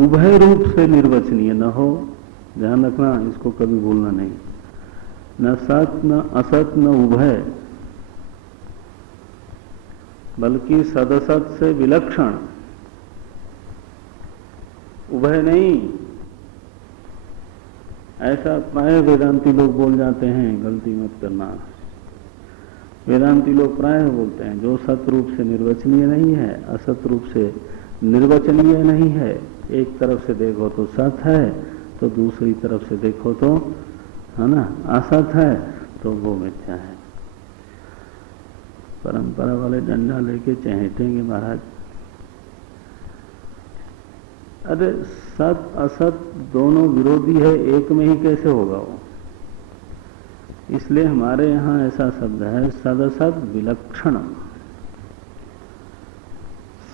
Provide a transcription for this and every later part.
उभय रूप से निर्वचनीय न हो। ध्यान रखना, इसको कभी भूलना नहीं। न सत न असत न उभय, बल्कि सदसत से विलक्षण। उभय नहीं, ऐसा प्राय वेदांती लोग बोल जाते हैं, गलती मत करना। वेदांती लोग प्राय बोलते हैं जो सत रूप से निर्वचनीय नहीं है, असत रूप से निर्वचनीय नहीं है। एक तरफ से देखो तो सत है, तो दूसरी तरफ से देखो तो, है ना, असत है, तो वो मिथ्या है। परंपरा वाले डंडा लेके चहेटेंगे महाराज। अरे सत असत दोनों विरोधी है, एक में ही कैसे होगा वो? इसलिए हमारे यहां ऐसा शब्द है, सदसद विलक्षण।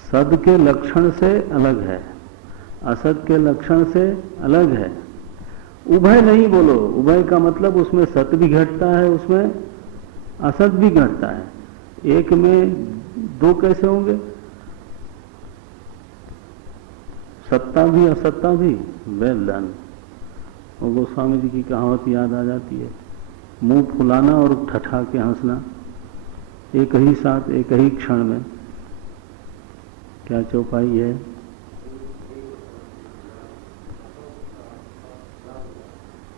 सद के लक्षण से अलग है, असत के लक्षण से अलग है। उभय नहीं बोलो। उभय का मतलब उसमें सत भी घटता है, उसमें असत भी घटता है। एक में दो कैसे होंगे? सत्ता भी असत्ता भी। Well done. और गोस्वामी जी की कहावत याद आ जाती है, मुंह फुलाना और ठठा के हंसना एक ही साथ, एक ही क्षण में। क्या चौपाई है?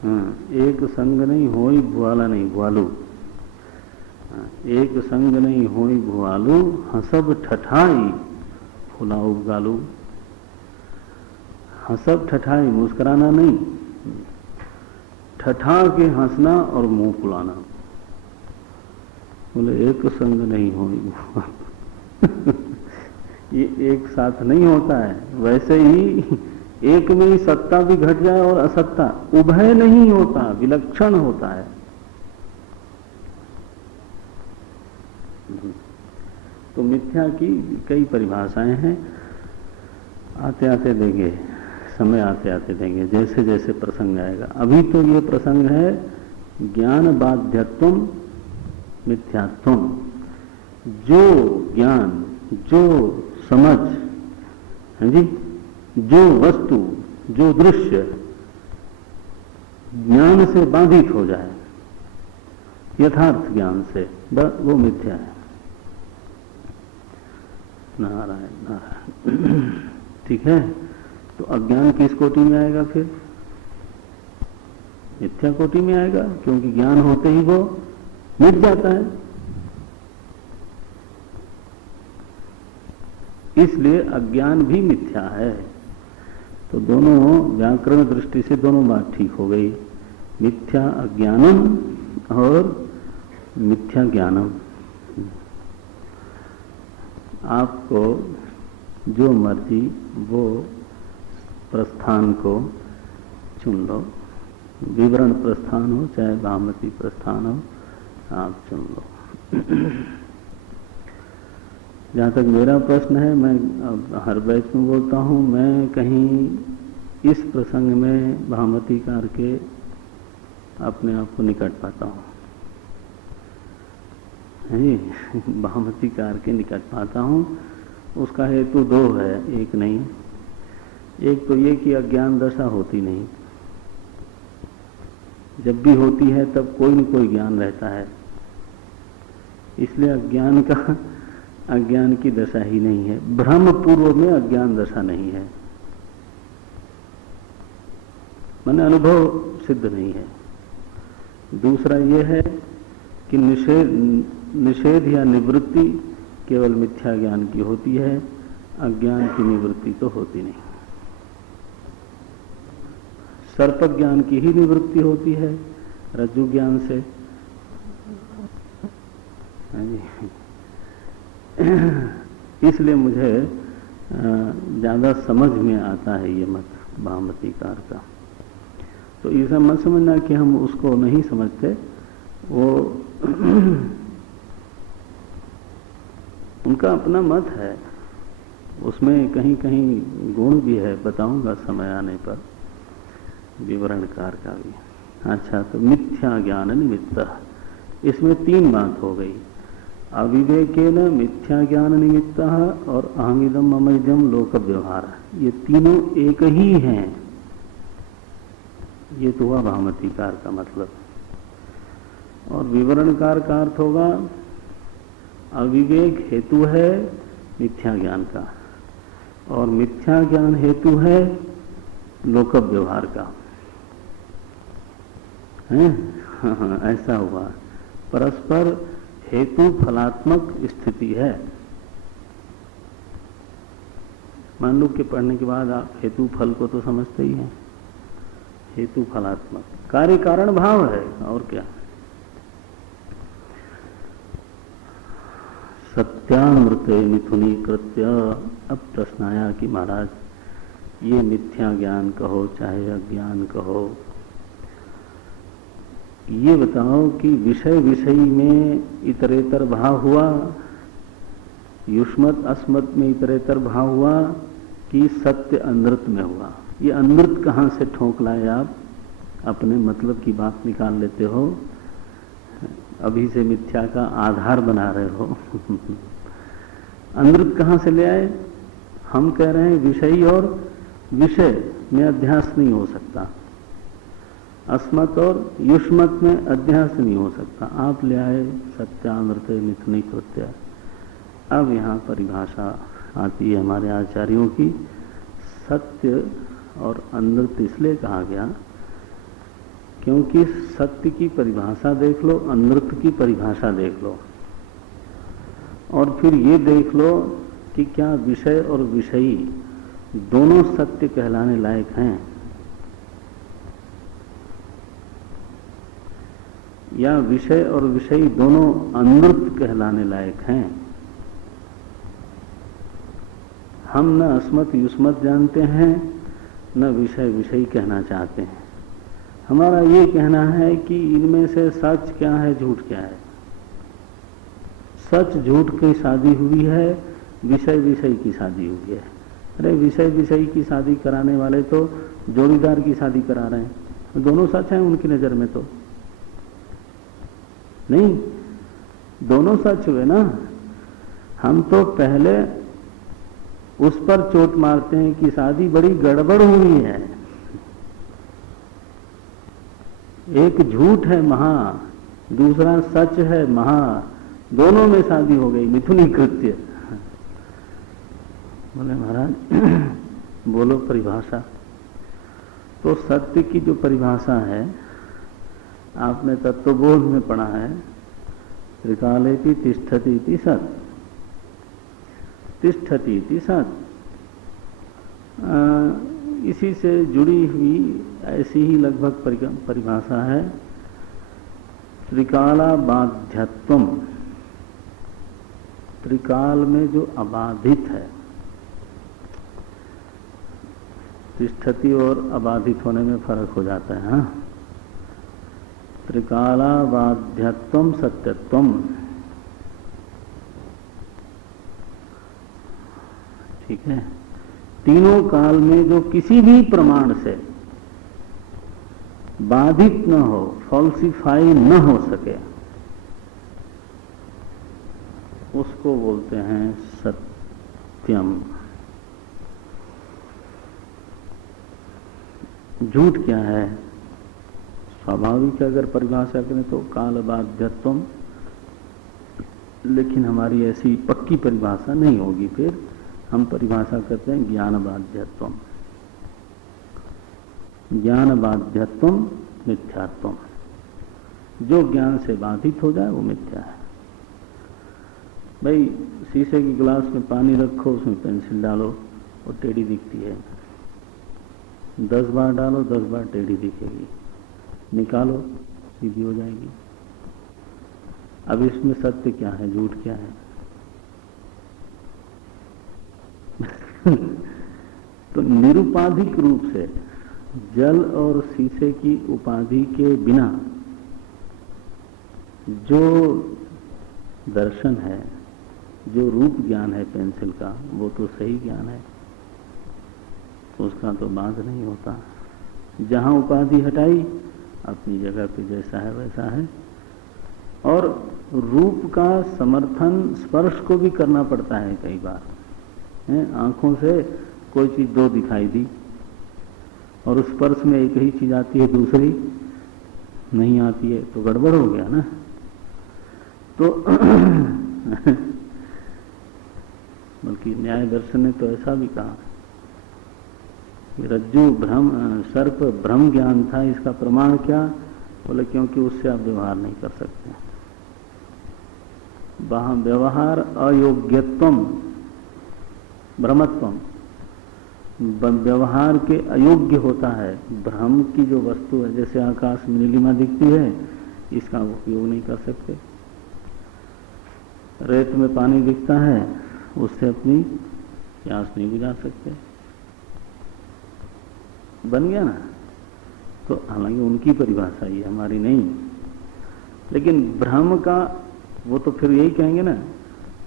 हाँ, एक संग नहीं होई भुआला नहीं भुआलू। एक संग नहीं होई भुआलू, हंसब ठठाई फुलाऊ गालू। हंसब ठठाई, मुस्कुराना नहीं, ठठा के हंसना और मुंह फुलाना। बोले एक संग नहीं होई ये एक साथ नहीं होता है। वैसे ही एक में ही सत्ता भी घट जाए और असत्ता, उभय नहीं होता, विलक्षण होता है। तो मिथ्या की कई परिभाषाएं हैं, आते आते देंगे, समय आते आते देंगे, जैसे जैसे प्रसंग आएगा। अभी तो ये प्रसंग है ज्ञान बाध्यत्वम मिथ्यात्वम। जो ज्ञान, जो समझ है जी, जो वस्तु, जो दृश्य ज्ञान से बाधित हो जाए, यथार्थ ज्ञान से, वो मिथ्या है। नारायण नारायण। ठीक है, तो अज्ञान किस कोटि में आएगा? फिर मिथ्या कोटि में आएगा, क्योंकि ज्ञान होते ही वो मिट जाता है। इसलिए अज्ञान भी मिथ्या है। तो दोनों व्याकरण दृष्टि से दोनों बात ठीक हो गई, मिथ्या अज्ञानम और मिथ्या ज्ञानम। आपको जो मर्जी वो प्रस्थान को चुन लो, विवरण प्रस्थान हो चाहे भामती प्रस्थान हो, आप चुन लो। जहाँ तक मेरा प्रश्न है, मैं हर बैच में बोलता हूँ, मैं कहीं इस प्रसंग में भामती कार के अपने आप को निकट पाता हूँ, भामती कार के निकट पाता हूँ। उसका हेतु दो है, एक नहीं। एक तो ये कि अज्ञान दशा होती नहीं, जब भी होती है तब कोई न कोई ज्ञान रहता है, इसलिए अज्ञान की दशा ही नहीं है। भ्रम पूर्व में अज्ञान दशा नहीं है, माने अनुभव सिद्ध नहीं है। दूसरा यह है कि निषेध या निवृत्ति केवल मिथ्या ज्ञान की होती है, अज्ञान की निवृत्ति तो होती नहीं। सर्प ज्ञान की ही निवृत्ति होती है रज्जु ज्ञान से। इसलिए मुझे ज्यादा समझ में आता है ये मत भामती कार का। तो ऐसा मत समझना कि हम उसको नहीं समझते, वो उनका अपना मत है, उसमें कहीं कहीं गुण भी है, बताऊंगा समय आने पर विवरणकार का भी। अच्छा, तो मिथ्या ज्ञान निमित्त, इसमें तीन बात हो गई। अविवेकेन मिथ्या ज्ञान निमित्त और अहमिदम ममइदम लोक व्यवहार, ये तीनों एक ही हैं। ये तो हुआ भामतीकार का मतलब। और विवरणकार का अर्थ होगा अविवेक हेतु है मिथ्या ज्ञान का, और मिथ्या ज्ञान हेतु है लोक व्यवहार का, है? हाँ, ऐसा हुआ। परस्पर हेतु फलात्मक स्थिति है। मान लो कि पढ़ने के बाद आप हेतु फल को तो समझते ही हैं। हेतु फलात्मक कार्य कारण भाव है, और क्या। सत्यामृते मिथुनी कृत्य। अब प्रश्न आया कि महाराज ये मिथ्या ज्ञान कहो चाहे अज्ञान कहो, ये बताओ कि विषय विषयी में इतरेतर भाव हुआ, युष्मत अस्मत में इतरेतर भाव हुआ, कि सत्य अनृत में हुआ। ये अनृत कहाँ से ठोक लाए आप? अपने मतलब की बात निकाल लेते हो, अभी से मिथ्या का आधार बना रहे हो। अनृत कहाँ से ले आए? हम कह रहे हैं विषयी और विषय में अध्यास नहीं हो सकता, अस्मत् और युष्मत में अध्यास नहीं हो सकता। आप ले आए सत्यामृत मिथुनी कृत्य। अब यहाँ परिभाषा आती है हमारे आचार्यों की। सत्य और अनृत इसलिए कहा गया क्योंकि सत्य की परिभाषा देख लो, अनृत की परिभाषा देख लो, और फिर ये देख लो कि क्या विषय और विषयी दोनों सत्य कहलाने लायक हैं, या विषय और विषयी दोनों अनृत कहलाने लायक हैं। हम न अस्मत् युष्मत जानते हैं, न विषय विषयी कहना चाहते हैं। हमारा ये कहना है कि इनमें से सच क्या है, झूठ क्या है। सच झूठ की शादी हुई है, विषय विषय की शादी हुई है। अरे विषय विषय की शादी कराने वाले तो जोड़ीदार की शादी करा रहे हैं, दोनों सच हैं उनकी नजर में तो नहीं, दोनों सच हुए ना। हम तो पहले उस पर चोट मारते हैं कि शादी बड़ी गड़बड़ हुई है, एक झूठ है महा, दूसरा सच है महा, दोनों में शादी हो गई, मिथुनी कृत्य। बोले महाराज बोलो परिभाषा। तो सत्य की जो परिभाषा है आपने तत्वबोध में पढ़ा है, त्रिकालेति तिष्ठति इति सत्, तिष्ठति इति सत्। इसी से जुड़ी हुई ऐसी ही लगभग परिभाषा है त्रिकालाबाध्यत्वम। त्रिकाल में जो अबाधित है, तिष्ठति और अबाधित होने में फर्क हो जाता है। हाँ, त्रिकालाबाध्यत्वम सत्यत्वम, ठीक है। तीनों काल में जो किसी भी प्रमाण से बाधित न हो, फॉल्सिफाई न हो सके, उसको बोलते हैं सत्यम। झूठ क्या है? स्वाभाविक अगर परिभाषा करें तो कालबाध्यत्वम, लेकिन हमारी ऐसी पक्की परिभाषा नहीं होगी। फिर हम परिभाषा करते हैं ज्ञानबाध्यत्वम। ज्ञानबाध्यत्वम मिथ्यात्वम, जो ज्ञान से बाधित हो जाए वो मिथ्या है। भाई शीशे की गिलास में पानी रखो, उसमें पेंसिल डालो, वो टेढ़ी दिखती है। 10 बार डालो, 10 बार टेढ़ी दिखेगी, निकालो सीधी हो जाएगी। अब इसमें सत्य क्या है, झूठ क्या है? तो निरुपाधिक रूप से जल और शीशे की उपाधि के बिना जो दर्शन है, जो रूप ज्ञान है पेंसिल का, वो तो सही ज्ञान है, उसका तो बात नहीं होता। जहां उपाधि हटाई अपनी जगह पे जैसा है वैसा है। और रूप का समर्थन स्पर्श को भी करना पड़ता है कई बार। आंखों से कोई चीज दो दिखाई दी और उस स्पर्श में एक ही चीज आती है, दूसरी नहीं आती है, तो गड़बड़ हो गया ना। तो बल्कि न्याय दर्शन ने तो ऐसा भी कहा कि रज्जु भ्रम, सर्प भ्रम ज्ञान था, इसका प्रमाण क्या? बोले क्योंकि उससे आप व्यवहार नहीं कर सकते। वहां व्यवहार अयोग्यत्वम भ्रमत्वम, व्यवहार के अयोग्य होता है। भ्रम की जो वस्तु है, जैसे आकाश में नीलिमा दिखती है, इसका उपयोग नहीं कर सकते। रेत में पानी दिखता है, उससे अपनी प्यास नहीं बुझा सकते। बन गया ना। तो हालांकि उनकी परिभाषा ये, हमारी नहीं। लेकिन भ्रम का वो तो फिर यही कहेंगे ना,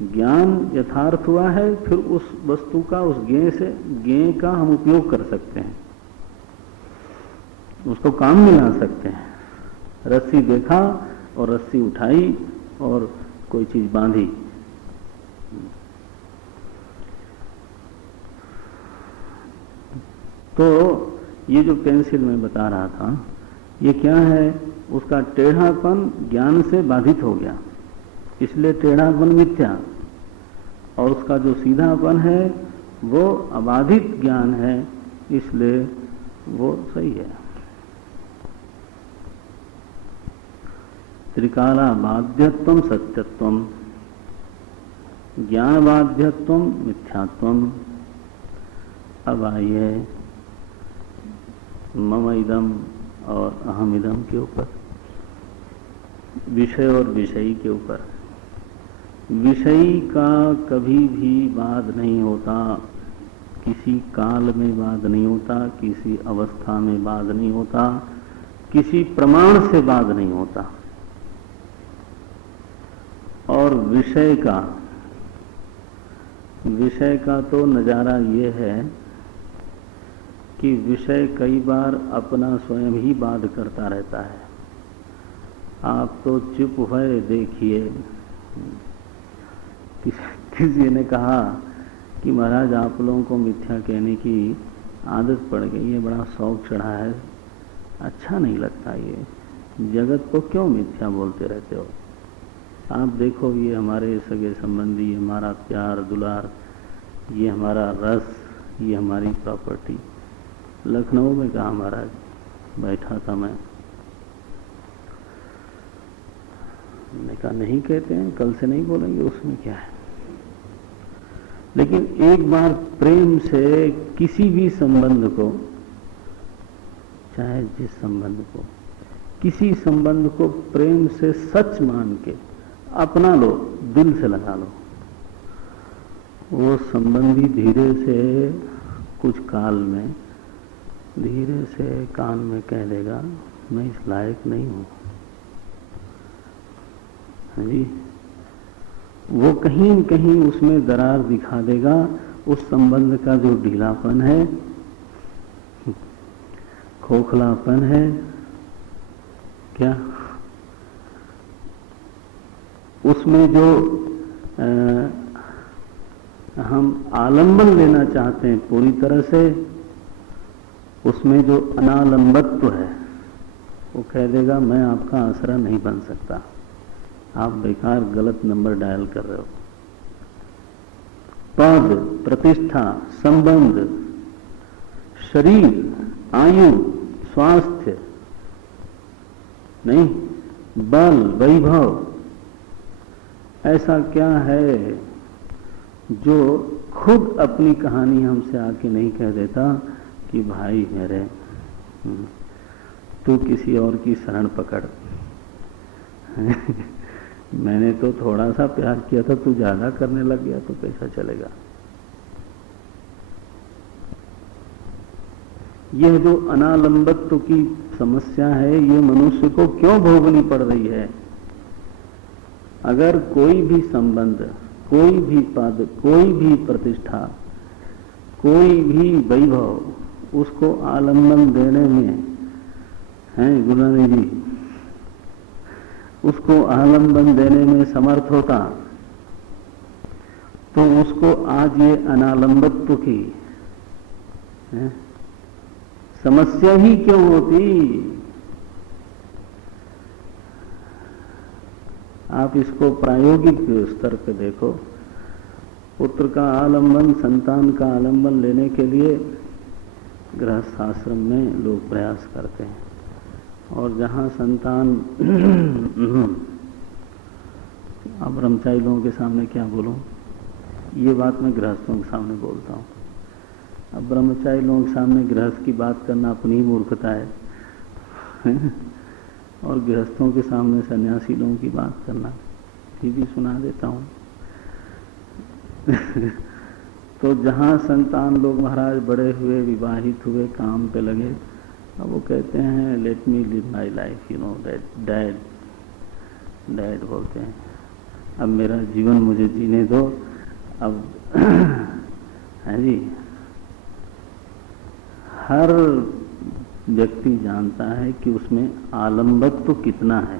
ज्ञान यथार्थ हुआ है, फिर उस वस्तु का, उस ज्ञेय का हम उपयोग कर सकते हैं, उसको काम में ला सकते हैं। रस्सी देखा और रस्सी उठाई और कोई चीज बांधी। तो ये जो पेंसिल मैं बता रहा था, ये क्या है? उसका टेढ़ापन ज्ञान से बाधित हो गया, इसलिए टेढ़ापन मिथ्या। और उसका जो सीधापन है वो अबाधित ज्ञान है, इसलिए वो सही है। त्रिकाला बाध्यत्वम सत्यत्वम, ज्ञान बाध्यत्वम मिथ्यात्वम। अब आइए मम इदम और अहम इदम के ऊपर, विषय और विषयी के ऊपर। विषयी का कभी भी वाद नहीं होता, किसी काल में वाद नहीं होता, किसी अवस्था में वाद नहीं होता, किसी प्रमाण से वाद नहीं होता। और विषय का तो नजारा ये है कि विषय कई बार अपना स्वयं ही वाद करता रहता है। आप तो चुप हुए देखिए। किसी ने कहा कि महाराज आप लोगों को मिथ्या कहने की आदत पड़ गई है, बड़ा शौक चढ़ा है, अच्छा नहीं लगता, ये जगत को क्यों मिथ्या बोलते रहते हो? आप देखो, ये हमारे सगे संबंधी, ये हमारा प्यार दुलार, ये हमारा रस, ये हमारी प्रॉपर्टी। लखनऊ में कहा महाराज, बैठा था मैंने कहा नहीं कहते हैं, कल से नहीं बोलेंगे, उसमें क्या है। लेकिन एक बार प्रेम से किसी भी संबंध को, चाहे जिस संबंध को, किसी संबंध को प्रेम से सच मान के अपना लो, दिल से लगा लो, वो संबंधी धीरे से कुछ काल में धीरे से कान में कह देगा मैं इस लायक नहीं हूं। हाँ जी, वो कहीं न कहीं उसमें दरार दिखा देगा, उस संबंध का जो ढीलापन है, खोखलापन है, क्या उसमें जो हम आलंबन लेना चाहते हैं पूरी तरह से, उसमें जो अनालंबत्व है, वो कह देगा मैं आपका आसरा नहीं बन सकता, आप बेकार गलत नंबर डायल कर रहे हो। पद, प्रतिष्ठा, संबंध, शरीर, आयु, स्वास्थ्य नहीं, बल, वैभव, ऐसा क्या है जो खुद अपनी कहानी हमसे आके नहीं कह देता कि भाई मेरे, तू किसी और की शरण पकड़। मैंने तो थोड़ा सा प्यार किया था, तू ज्यादा करने लग गया तो कैसा चलेगा। यह जो अनालंबत्व की समस्या है, ये मनुष्य को क्यों भोगनी पड़ रही है? अगर कोई भी संबंध, कोई भी पद, कोई भी प्रतिष्ठा, कोई भी वैभव उसको आलम्बन देने में है, गुलामी जी, उसको आलंबन देने में समर्थ होता तो उसको आज ये अनालंबत्व की समस्या ही क्यों होती। आप इसको प्रायोगिक स्तर पे देखो। पुत्र का आलंबन, संतान का आलंबन लेने के लिए गृहस्थ आश्रम में लोग प्रयास करते हैं, और जहां संतान अब ब्रह्मचारी लोगों के सामने क्या बोलूं, ये बात मैं गृहस्थों के सामने बोलता हूं। अब ब्रह्मचारी लोगों के सामने गृहस्थ की बात करना अपनी ही मूर्खता है और गृहस्थों के सामने सन्यासी लोगों की बात करना, फिर भी सुना देता हूं। तो जहां संतान लोग महाराज बड़े हुए, विवाहित हुए, काम पे लगे, अब वो कहते हैं let me live my life, you know, dad dad बोलते हैं, अब मेरा जीवन मुझे जीने दो। अब है जी, हर व्यक्ति जानता है कि उसमें आलंबत्व कितना है।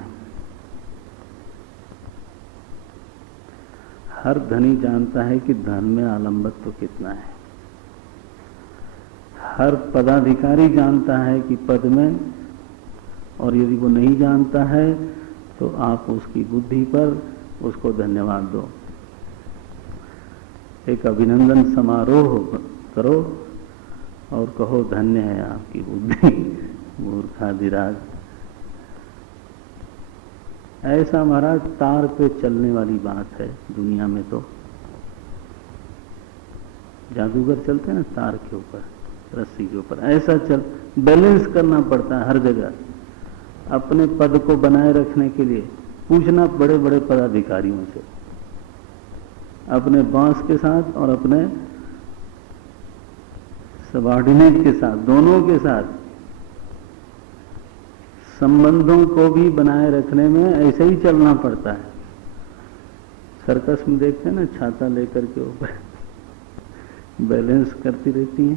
हर धनी जानता है कि धन में आलंबत्व कितना है। हर पदाधिकारी जानता है कि पद में, और यदि वो नहीं जानता है तो आप उसकी बुद्धि पर उसको धन्यवाद दो, एक अभिनंदन समारोह करो और कहो धन्य है आपकी बुद्धि मूर्खाधिराज। ऐसा महाराज तार पे चलने वाली बात है दुनिया में। तो जादूगर चलते हैं ना तार के ऊपर, रस्सी के ऊपर, ऐसा चल बैलेंस करना पड़ता है हर जगह। अपने पद को बनाए रखने के लिए पूछना बड़े बड़े पदाधिकारियों से, अपने बॉस के साथ और अपने सबॉर्डिनेट के साथ, दोनों के साथ संबंधों को भी बनाए रखने में ऐसे ही चलना पड़ता है। सर्कस में देखते हैं ना, छाता लेकर के ऊपर बैलेंस करती रहती है,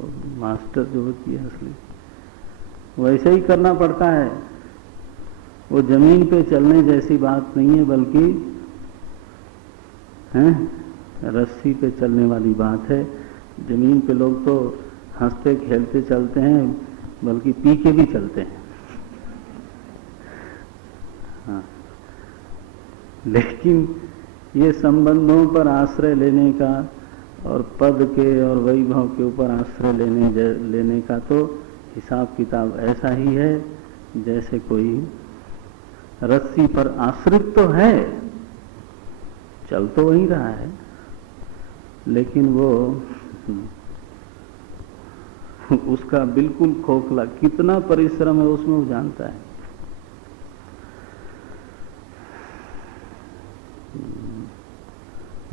और मास्टर जो होती है असली, वैसे ही करना पड़ता है। वो जमीन पे चलने जैसी बात नहीं है, बल्कि रस्सी पे चलने वाली बात है। जमीन पे लोग तो हंसते खेलते चलते हैं, बल्कि पी के भी चलते हैं। हाँ, लेकिन ये संबंधों पर आश्रय लेने का और पद के और वैभव के ऊपर आश्रय लेने का तो हिसाब किताब ऐसा ही है जैसे कोई रस्सी पर आश्रित तो है, चल तो वही रहा है, लेकिन वो उसका बिल्कुल खोखला, कितना परिश्रम है उसमें वो जानता है।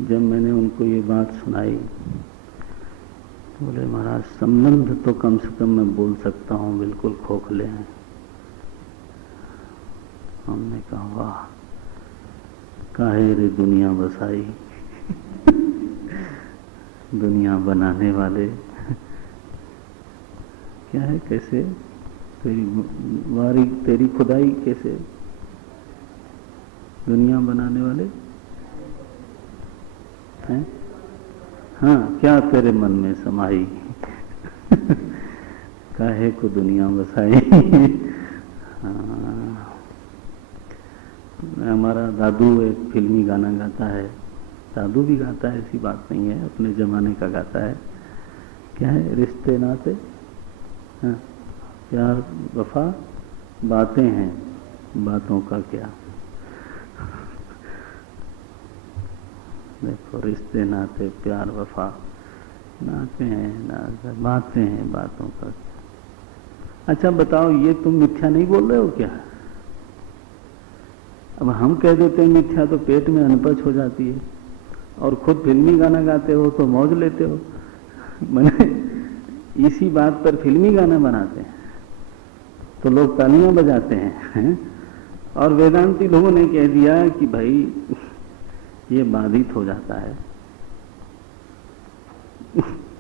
जब मैंने उनको ये बात सुनाई तो बोले महाराज संबंध तो कम से कम मैं बोल सकता हूँ बिल्कुल खोखले हैं। हमने कहा वाह, काहे रे दुनिया बसाई दुनिया बनाने वाले क्या है, कैसे तेरी खुदाई कैसे, दुनिया बनाने वाले हैं। हाँ, क्या तेरे मन में समाई काहे को दुनिया बसाई। हाँ, हमारा दादू एक फिल्मी गाना गाता है, दादू भी गाता है, ऐसी बात नहीं है, अपने जमाने का गाता है। क्या है, रिश्ते नाते, हाँ, प्यार वफा बातें हैं, बातों का क्या। देखो, रिश्ते नाते प्यार वफा नाते हैं, बातें हैं, बातों का क्या। अच्छा बताओ, ये तुम मिथ्या नहीं बोल रहे हो क्या? अब हम कह देते हैं मिथ्या तो पेट में अनपच हो जाती है, और खुद फिल्मी गाना गाते हो तो मौज लेते हो। मैंने इसी बात पर फिल्मी गाना बनाते हैं तो लोग तालियां बजाते हैं, और वेदांती लोगों ने कह दिया कि भाई ये बाधित हो जाता है,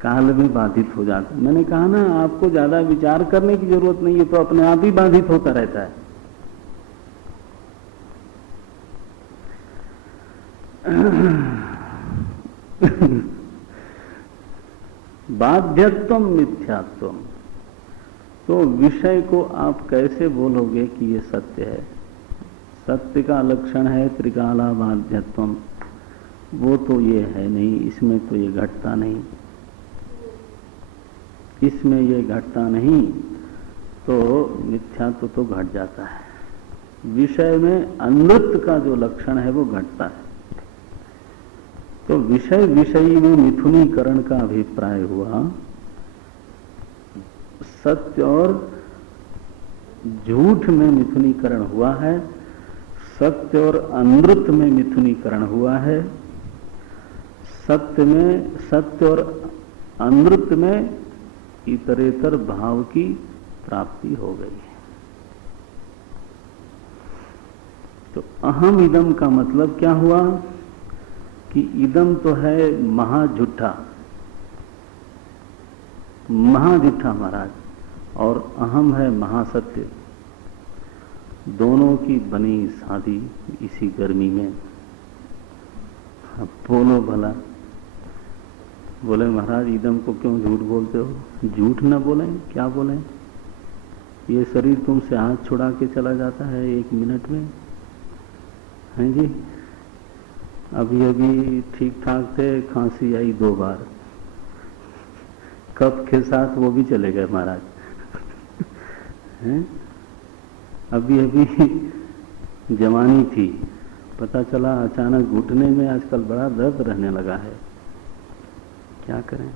काल में बाधित हो जाता है। मैंने कहा ना, आपको ज्यादा विचार करने की जरूरत नहीं है, तो अपने आप ही बाधित होता रहता है। बाध्यत्वम मिथ्यात्वम, तो विषय को आप कैसे बोलोगे कि ये सत्य है? सत्य का लक्षण है त्रिकाला बाध्यत्वम, वो तो ये है नहीं, इसमें तो ये घटता नहीं, इसमें ये घटता नहीं, तो मिथ्यात्व तो घट जाता है। विषय में अनृत का जो लक्षण है वो घटता है। तो विषय विषयी में मिथुनीकरण का अभिप्राय हुआ, सत्य और झूठ में मिथुनीकरण हुआ है, सत्य और अनृत में मिथुनीकरण हुआ है, सत्य और अनृत में इतरेतर भाव की प्राप्ति हो गई है। तो अहम इदम का मतलब क्या हुआ कि इदम तो है महाझूठा, महाझूठा महाराज, और अहम है महासत्य। दोनों की बनी शादी इसी गर्मी में। अब बोलो भला, बोले महाराज इदम को क्यों झूठ बोलते हो? झूठ न बोलें, क्या बोलें? ये शरीर तुमसे हाथ छुड़ा के चला जाता है 1 मिनट में, हैं जी? अभी अभी ठीक ठाक थे, खांसी आई 2 बार, कफ के साथ वो भी चले गए महाराज। हैं? अभी अभी जवानी थी, पता चला अचानक घुटने में आजकल बड़ा दर्द रहने लगा है, क्या करें?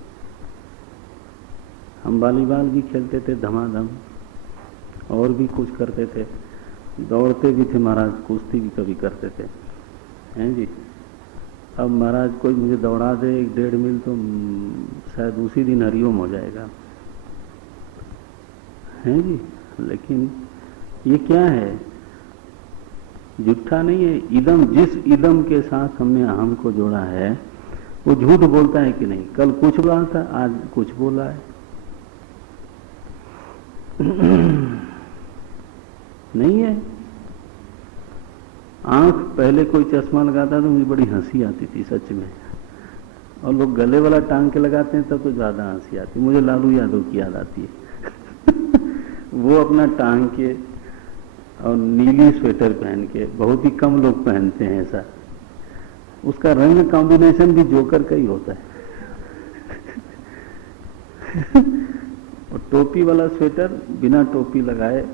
हम वॉलीबॉल भी खेलते थे धमाधम, और भी कुछ करते थे, दौड़ते भी थे महाराज, कुश्ती भी कभी करते थे, हैं जी? अब महाराज कोई मुझे दौड़ा दे 1-1.5 मील तो शायद उसी दिन हरिओम हो जाएगा, हैं जी? लेकिन ये क्या है? झूठा नहीं है। इदम, जिस इदम के साथ हमने अहम को जोड़ा है वो झूठ बोलता है कि नहीं? कल कुछ बोला था, आज कुछ बोला है। नहीं है। आंख, पहले कोई चश्मा लगाता तो मुझे बड़ी हंसी आती थी सच में, और लोग गले वाला टांग के लगाते हैं तब तो ज्यादा हंसी आती। मुझे लालू यादव की याद आती है। वो अपना टांग के और नीली स्वेटर पहन के, बहुत ही कम लोग पहनते हैं ऐसा, उसका रंग कॉम्बिनेशन भी जोकर का ही होता है। और टोपी वाला स्वेटर बिना टोपी लगाए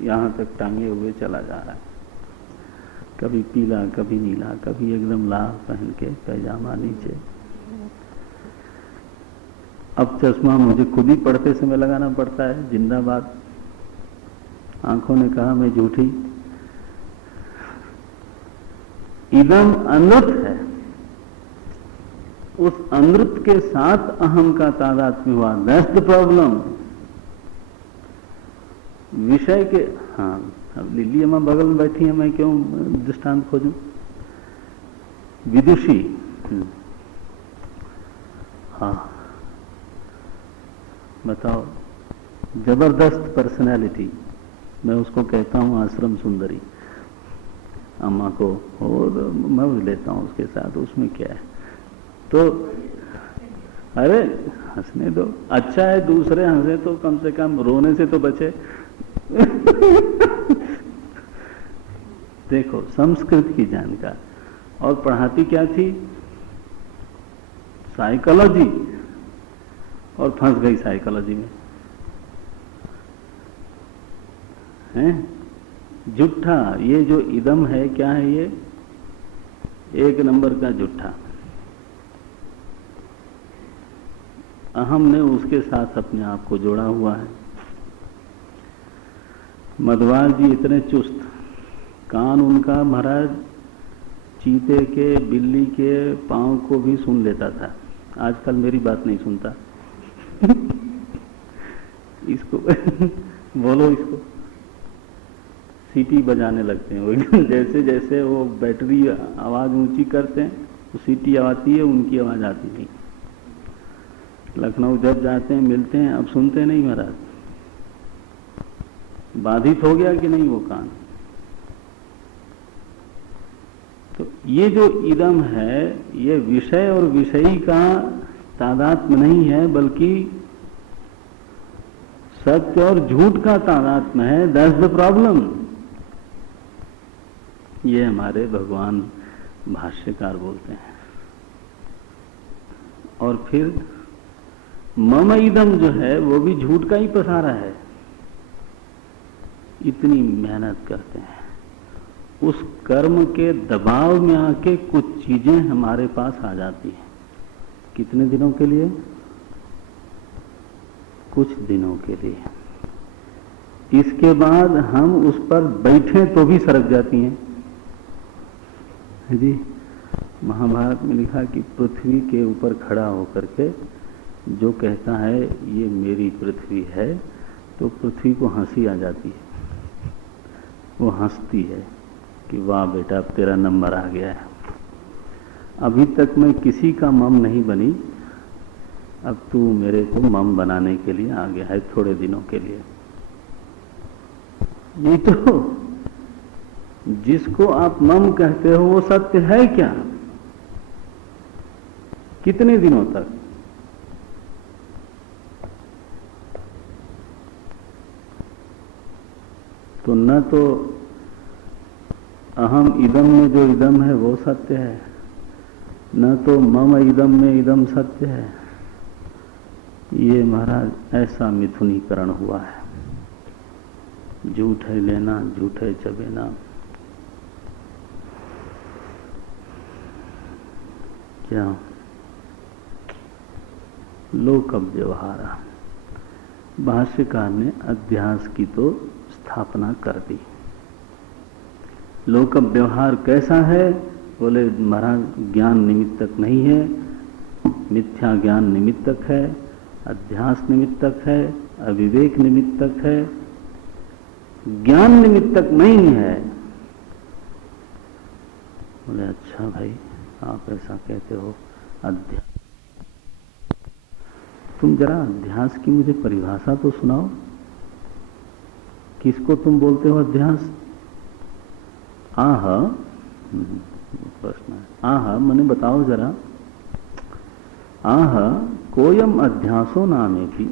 यहां तक टांगे हुए चला जा रहा है, कभी पीला कभी नीला, कभी एकदम लाल पहन के पैजामा नीचे। अब चश्मा मुझे खुद ही पढ़ते समय लगाना पड़ता है। जिंदाबाद। आंखों ने कहा मैं झूठी। इदम अनृत है, उस अनृत के साथ अहम का तादात्म्य हुआ। That's the problem. विषय के, हाँ, अब लिली अम्मा बगल में बैठी है, मैं क्यों दृष्टांत खोजूं? विदुषी, हाँ बताओ, जबरदस्त पर्सनैलिटी, मैं उसको कहता हूं आश्रम सुंदरी अम्मा को, और मैं लेता हूं उसके साथ, उसमें क्या है? तो अरे हंसने दो, अच्छा है दूसरे हंसे तो कम से कम रोने से तो बचे। देखो संस्कृत की जानकार, और पढ़ाती क्या थी? साइकोलॉजी, और फंस गई साइकोलॉजी में, हैं? झूठा। ये जो इदम है क्या है? ये 1 नंबर का झूठा। अहम ने उसके साथ अपने आप को जोड़ा हुआ है। मधवाल जी इतने चुस्त, कान उनका महाराज चीते के, बिल्ली के पांव को भी सुन लेता था। आजकल मेरी बात नहीं सुनता। इसको बोलो, इसको सीटी बजाने लगते हैं वो। जैसे जैसे वो बैटरी आवाज ऊंची करते हैं तो सीटी आती है, उनकी आवाज आती नहीं। लखनऊ जब जाते हैं मिलते हैं, अब सुनते नहीं महाराज। बाधित हो गया कि नहीं वो कान? तो ये जो इदम है ये विषय और विषयी का तादात्म्य नहीं है, बल्कि सत्य और झूठ का तादात्म्य है। That's the problem. ये हमारे भगवान भाष्यकार बोलते हैं। और फिर मम इदम जो है वो भी झूठ का ही पसारा है। इतनी मेहनत करते हैं, उस कर्म के दबाव में आके कुछ चीजें हमारे पास आ जाती हैं। कितने दिनों के लिए? कुछ दिनों के लिए। इसके बाद हम उस पर बैठे तो भी सरक जाती हैं जी। महाभारत में लिखा कि पृथ्वी के ऊपर खड़ा होकर के जो कहता है ये मेरी पृथ्वी है, तो पृथ्वी को हंसी आ जाती है। वो हंसती है कि वाह बेटा अब तेरा नंबर आ गया है। अभी तक मैं किसी का मम नहीं बनी, अब तू मेरे को मम बनाने के लिए आ गया है थोड़े दिनों के लिए। ये तो जिसको आप मम कहते हो वो सत्य है क्या? कितने दिनों तक? तो न तो अहम इदम में जो इदम है वो सत्य है, न तो मम इदम में इदम सत्य है। ये महाराज ऐसा मिथुनीकरण हुआ है। झूठ है लेना, झूठ है चबेना। क्या लोक व्यवहार। भाष्यकार ने अध्यास की तो स्थापना कर दी। लोक व्यवहार कैसा है? बोले महाराज ज्ञान निमित्तक नहीं है, मिथ्या ज्ञान निमित्तक है, अध्यास निमित्तक है, अविवेक निमित्तक है, ज्ञान निमित्तक नहीं है। बोले अच्छा भाई आप ऐसा कहते हो। अध्यास, तुम जरा अध्यास की मुझे परिभाषा तो सुनाओ। किसको तुम बोलते हो अध्यास? आह प्रश्न है। आह मने बताओ जरा। आह कोयम अध्यासो नामे भी।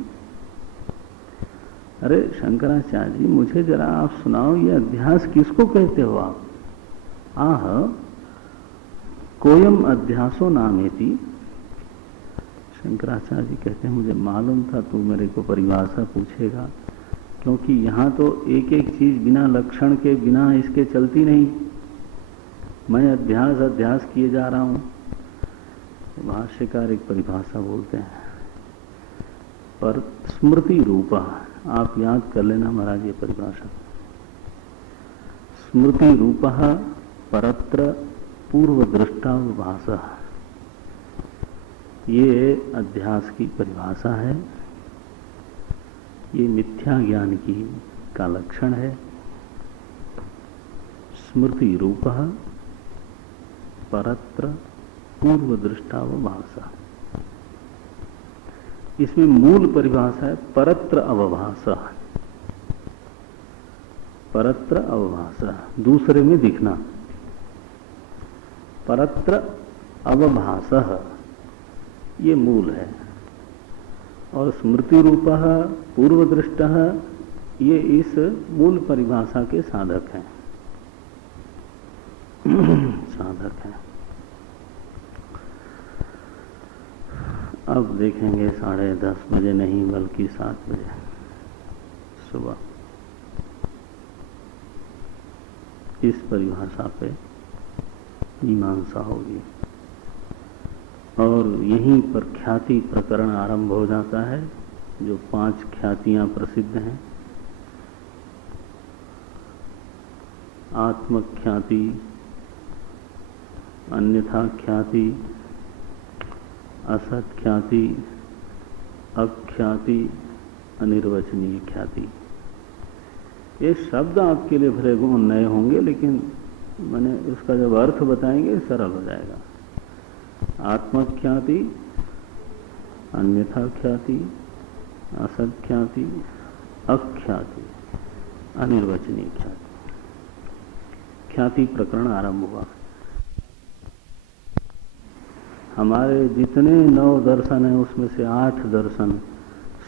अरे शंकराचार्य जी मुझे जरा आप सुनाओ ये अध्यास किसको कहते हो आप? आह कोयम अध्यासो नामेति। शंकराचार्य जी कहते हैं मुझे मालूम था तू मेरे को परिभाषा पूछेगा, क्योंकि यहां तो एक एक चीज बिना लक्षण के, बिना इसके चलती नहीं। मैं अध्यास अध्यास किए जा रहा हूं। भाष्यकार एक परिभाषा बोलते हैं, पर स्मृति रूपा। आप याद कर लेना महाराज ये परिभाषा। स्मृति रूपः परत्र पूर्व दृष्टावभास। ये अध्यास की परिभाषा है। ये मिथ्या ज्ञान की का लक्षण है। स्मृति रूपः परत्र पूर्व दृष्टावभास। इसमें मूल परिभाषा है परत्र अवभास। परत्र अवभास, दूसरे में दिखना। परत्र अवभास ये मूल है। और स्मृति रूपः पूर्व दृष्टः ये इस मूल परिभाषा के साधक हैं। साधक हैं। अब देखेंगे 10:30 बजे नहीं बल्कि 7 बजे सुबह इस परिभाषा पे मीमांसा होगी। और यहीं पर ख्याति प्रकरण आरंभ हो जाता है, जो 5 ख्यातियां प्रसिद्ध हैं। आत्मख्याति, अन्यथा ख्याति, असत ख्याति, अख्याति, अनिर्वचनीय ख्याति। ये शब्द आपके लिए भले नए होंगे, लेकिन मैंने उसका जब अर्थ बताएंगे सरल हो जाएगा। आत्मख्याति, अन्यथा ख्याति, असत ख्याति, अख्याति, अनिर्वचनीय ख्याति। ख्याति प्रकरण आरंभ हुआ। हमारे जितने 9 दर्शन हैं उसमें से 8 दर्शन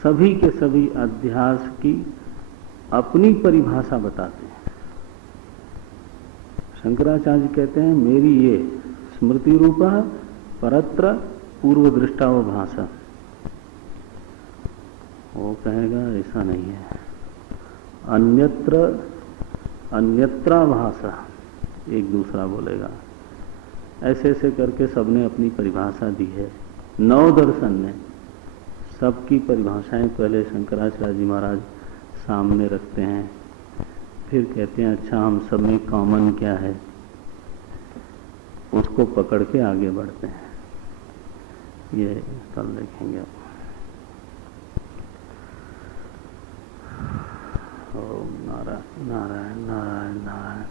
सभी के सभी अध्यास की अपनी परिभाषा बताते हैं। शंकराचार्य कहते हैं मेरी ये स्मृति रूपा परत्र पूर्व दृष्टा व भाषा। वो कहेगा ऐसा नहीं है, अन्यत्रा भाषा एक दूसरा बोलेगा। ऐसे ऐसे करके सबने अपनी परिभाषा दी है। 9 दर्शन ने सबकी परिभाषाएं पहले शंकराचार्य जी महाराज सामने रखते हैं, फिर कहते हैं अच्छा हम सब में कॉमन क्या है, उसको पकड़ के आगे बढ़ते हैं। ये कल देखेंगे। ओम नारायण नारायण नारायण नारायण।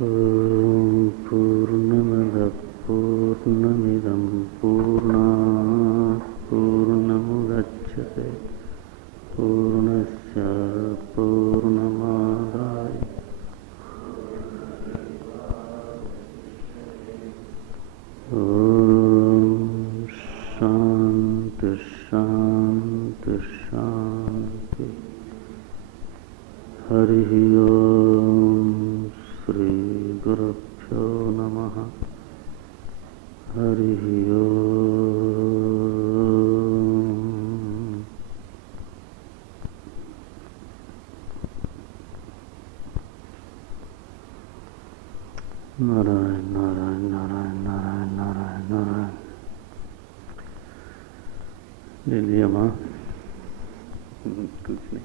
ओम पूर्णमदः पूर्णमिदं पूर्णात् पूर्णमुदच्यते पूर्णस्य पूर्णमादाय ओम शांति शांति शांति। हरि ओम श्री गुरुभ्यो नमः। हरि ओम। नारायण नारायण नारायण नारायण नारायण नारायण। ले लिया माँ, कुछ नहीं।